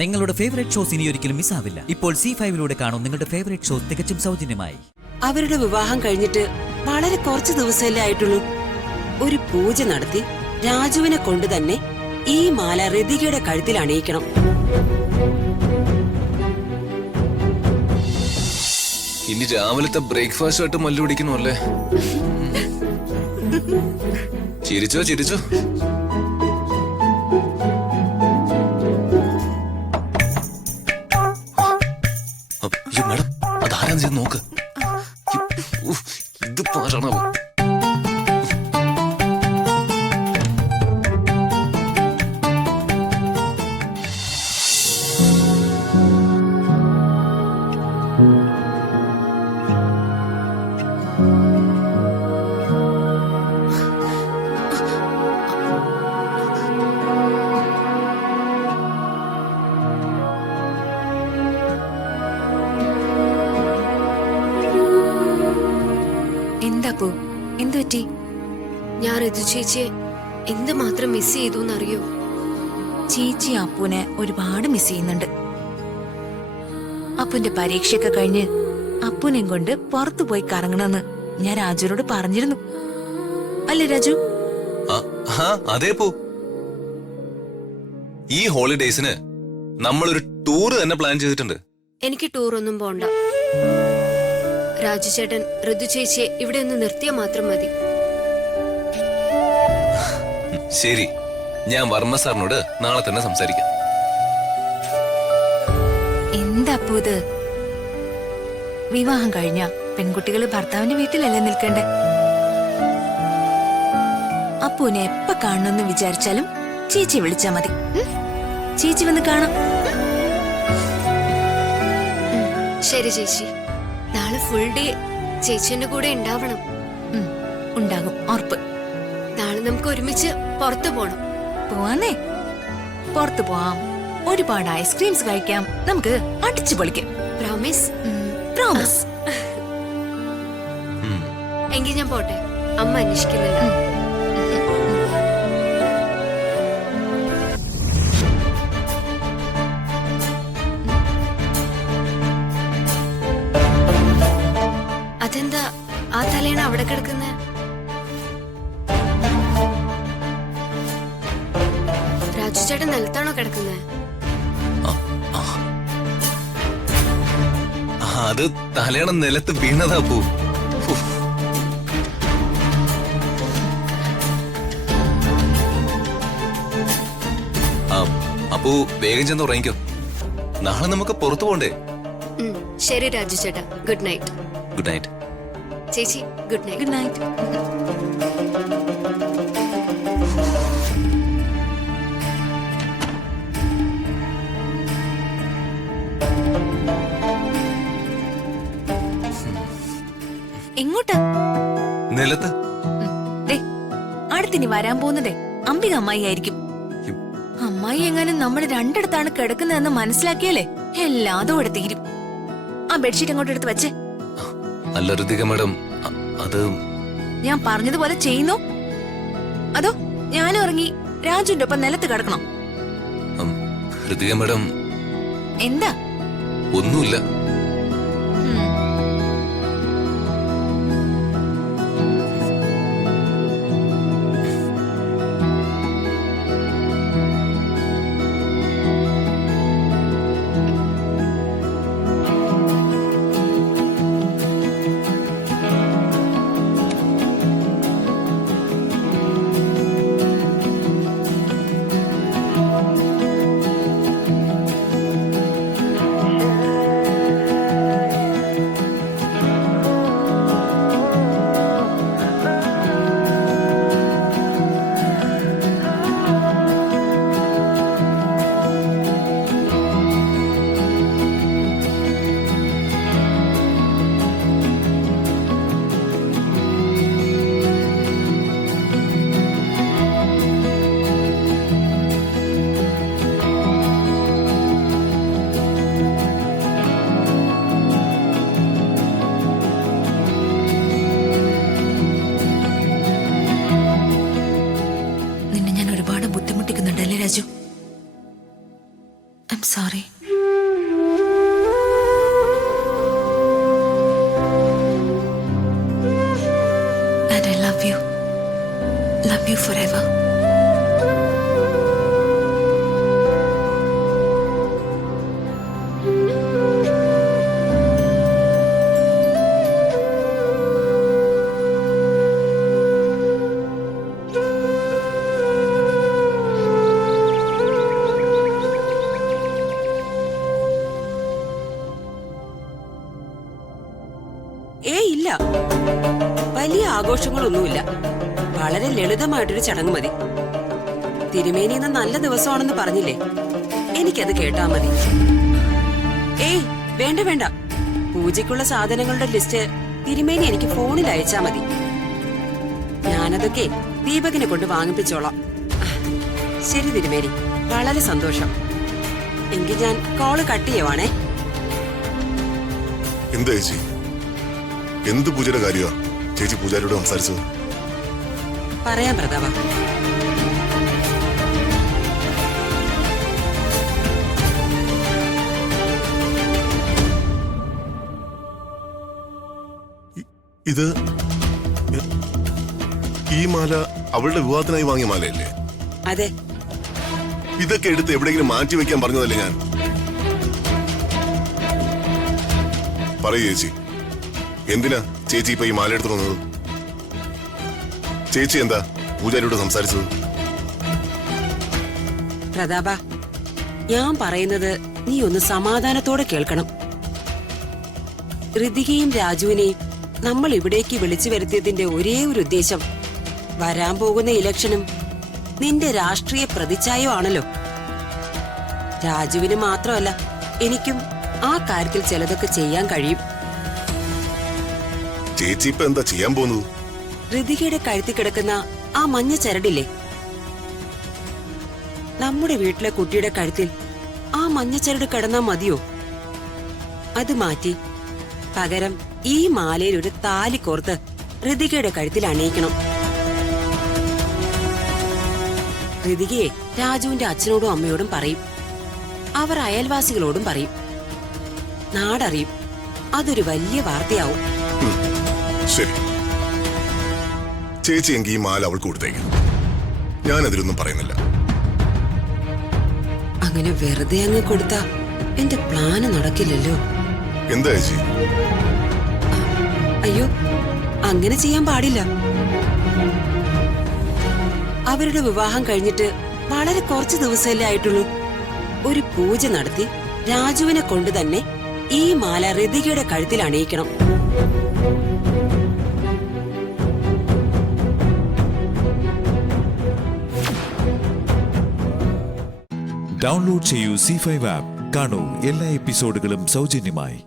നിങ്ങളുടെ favourite shows ഇനി ഒരിക്കലും മിസ്സാവില്ല. ഇപ്പോൾ C5 കാണും നിങ്ങളുടെ ഫേവറേറ്റ് ഷോസ് തികച്ചും സൗജന്യമായി. അവരുടെ വിവാഹം കഴിഞ്ഞിട്ട് വളരെ കുറച്ച് ദിവസമല്ലേ ആയിട്ടുള്ളൂ. ഒരു പൂജ നടത്തി രാജുവിനെ കൊണ്ട് തന്നെ ഈ മാല ഋതികയുടെ കഴുത്തിൽ അണിയിക്കണം. ഇനി രാവിലത്തെ ബ്രേക്ക്ഫാസ്റ്റ് ആയിട്ട് മല്ലു പിടിക്കണമല്ലേ? ചിരിച്ചോ ചിരിച്ചോ. മാഡം അതാരാന്ന് ചെയ്ത് നോക്ക്. ഇത് പാരണോ? എന്താപ്പോ എന്തു പറ്റി? ഞാൻ ഋതു ചേച്ചിയെ എന്തുമാത്രം മിസ് ചെയ്തു എന്നറിയോ? ചേച്ചി അപ്പുനെ ഒരുപാട് മിസ് ചെയ്യുന്നുണ്ട്. അപ്പുന്റെ പരീക്ഷയൊക്കെ കഴിഞ്ഞ് അപ്പുനെയും കൊണ്ട് പുറത്തു പോയി കറങ്ങണമെന്ന് ഞാൻ രാജുവിനോട് പറഞ്ഞിരുന്നു. അല്ലേ രാജു? അതേ പോ. ഈ ഹോളിഡേസിന് നമ്മളൊരു ടൂർ തന്നെ പ്ലാൻ ചെയ്തിട്ടുണ്ട്. എനിക്ക് ടൂർ ഒന്നും പോണ്ട. രാജു ചേട്ടൻ ഋതു ചേച്ചിയെ ഇവിടെ ഒന്ന് നിർത്തിയാൽ മാത്രം മതി. ശരി, ഞാൻ വർമ്മ സാറിനോട് നാളെ തന്നെ സംസാരിക്കാം. എന്താപ്പോ ഇത്? വിവാഹം കഴിഞ്ഞ പെൺകുട്ടികള് ഭർത്താവിന്റെ വീട്ടിലല്ലേ നിൽക്കണ്ടേ? അപ്പൂനെ എപ്പ കാണണമെന്ന് വിചാരിച്ചാലും ചേച്ചി വിളിച്ചാ മതി. ചേച്ചി വന്ന് കാണാം. ശരി ചേച്ചി, നാളെ ഫുൾ ഡേ ചേച്ചിന്റെ കൂടെ ഉണ്ടാവണം. ഉണ്ടാകും, ഉറപ്പ്. നാളെ നമുക്ക് ഒരുമിച്ച് പുറത്തു പോണം. പോവാന്നേ, പുറത്തു പോവാം. ഒരുപാട് ഐസ്ക്രീംസ് കഴിക്കാം. നമുക്ക് അടിച്ചു പൊളിക്കാം. പ്രോമിസ്? പ്രോമിസ്. എങ്കിൽ ഞാൻ പോട്ടെ, അമ്മ അന്വേഷിക്കുന്നുണ്ട്. അതെന്താ ആ തലേണ അവിടെ കിടക്കുന്നേ? രാജു ചേട്ടൻ നിലത്താണോ കിടക്കുന്നേ? അത് തലേണ നിലത്ത് വീണതാ പോ. അപ്പോ വേഗം ചെന്ന് ഉറങ്ങിക്കോ. നാളെ നമുക്ക് പുറത്തു പോണ്ടേ? ശരി രാജു ചേട്ടാ, ഗുഡ് നൈറ്റ്. Good night. ചേച്ചി ഗുഡ് നൈറ്റ്. Good night. എങ്ങോട്ടാ? നിലത്ത്. അടുത്തിനി വരാൻ പോകുന്നതേ അംബിക അമ്മായി ആയിരിക്കും. അമ്മായി എങ്ങാനും നമ്മൾ രണ്ടിടത്താണ് കിടക്കുന്നതെന്ന് മനസ്സിലാക്കിയാലേ എല്ലാതും ഇവിടെ തീരും. ആ ബെഡ്ഷീറ്റ് അങ്ങോട്ട് എടുത്ത് വെച്ചേ. അല്ല ഋതിക മാഡം, അത് ഞാൻ പറഞ്ഞതുപോലെ ചെയ്യുന്നു. അതോ ഞാനും ഇറങ്ങി രാജുവിന്റെ ഒപ്പം നിലത്ത് കിടക്കണം? ഋതിക മാഡം. എന്താ? ഒന്നുമില്ല. sorry. And I love you. Love you forever. ഇല്ല, വലിയ ആഘോഷങ്ങളൊന്നുമില്ല. വളരെ ലളിതമായിട്ടൊരു ചടങ്ങ് മതി. തിരുമേനി ഇന്ന് നല്ല ദിവസമാണെന്ന് പറഞ്ഞില്ലേ, എനിക്കത് കേട്ടാ മതി. വേണ്ട വേണ്ട, പൂജയ്ക്കുള്ള സാധനങ്ങളുടെ ലിസ്റ്റ് തിരുമേനി എനിക്ക് ഫോണിൽ അയച്ചാ മതി. ഞാനതൊക്കെ ദീപകിനെ കൊണ്ട് വാങ്ങിപ്പിച്ചോളാം. ശരി തിരുമേനി, വളരെ സന്തോഷം. എങ്കിൽ ഞാൻ കോള് കട്ട് ചെയ്യുവാണേ. എന്താ ചേച്ചി, എന്ത് പൂജയുടെ കാര്യമാ ചേച്ചി പൂജാരിയോട് സംസാരിച്ചത്? പറയാം പ്രതാപ. ഇത് ഈ മാല അവളുടെ വിവാഹത്തിനായി വാങ്ങിയ മാലയല്ലേ? അതെ. ഇതൊക്കെ എടുത്ത് എവിടെയെങ്കിലും മാറ്റി വെക്കാൻ പറഞ്ഞതല്ലേ ഞാൻ? പറയൂ ചേച്ചി, എന്തിനാ ചേച്ചി ഇപ്പൊ ഈ മാല എടുത്തു വന്നത്? ചേച്ചി എന്താ പൂജാരിയോട് സംസാരിച്ചത്? പ്രതാപ, ഞാൻ പറയുന്നത് നീ ഒന്ന് സമാധാനത്തോടെ കേൾക്കണം. ഋതികയും രാജുവിനെയും നമ്മൾ ഇവിടേക്ക് വിളിച്ചു വരുത്തിയതിന്റെ ഒരേ ഒരു ഉദ്ദേശം വരാൻ പോകുന്ന ഇലക്ഷനും നിന്റെ രാഷ്ട്രീയ പ്രതിച്ഛായോ ആണല്ലോ. രാജുവിന് മാത്രമല്ല, എനിക്കും ആ കാര്യത്തിൽ ചിലതൊക്കെ ചെയ്യാൻ കഴിയും. ചേച്ചി ഇപ്പൊ എന്താ ചെയ്യാൻ പോകുന്നത്? ഋതികയുടെ കഴുത്തി കിടക്കുന്ന ആ മഞ്ഞ ചരടില്ലേ, നമ്മുടെ വീട്ടിലെ കുട്ടിയുടെ കഴുത്തിൽ ആ മഞ്ഞ ചരട് കിടന്നാ മതിയോ? അത് മാറ്റി പകരം ഈ മാലയിൽ ഒരു താലി കോർത്ത് ഋതികയുടെ കഴുത്തിൽ അണിയിക്കണം. ഋതികയെ രാജുവിന്റെ അച്ഛനോടും അമ്മയോടും പറയും, അവർ അയൽവാസികളോടും പറയും, നാടറിയും. അതൊരു വലിയ വാർത്തയാവും. ശരി ചേച്ചി, എങ്കിൽ ഈ മാല അവൾക്ക് കൊടുത്തേക്ക്. ഞാനതിലൊന്നും പറയുന്നില്ല. അങ്ങനെ വെറുതെ അങ്ങ് കൊടുത്താ എന്റെ പ്ലാന് നടക്കില്ലല്ലോ. എന്താ ചേച്ചി? അയ്യോ, അങ്ങനെ ചെയ്യാൻ പാടില്ല. അവരുടെ വിവാഹം കഴിഞ്ഞിട്ട് വളരെ കുറച്ച് ദിവസമല്ലേ ആയിട്ടുള്ളൂ. ഒരു പൂജ നടത്തി രാജുവിനെ കൊണ്ട് തന്നെ ഈ മാല ഋതികയുടെ കഴുത്തിൽ അണിയിക്കണം. ഡൗൺലോഡ് ചെയ്യൂ C5 ആപ്പ്. കാണൂ എല്ലാ എപ്പിസോഡുകളും സൗജന്യമായി.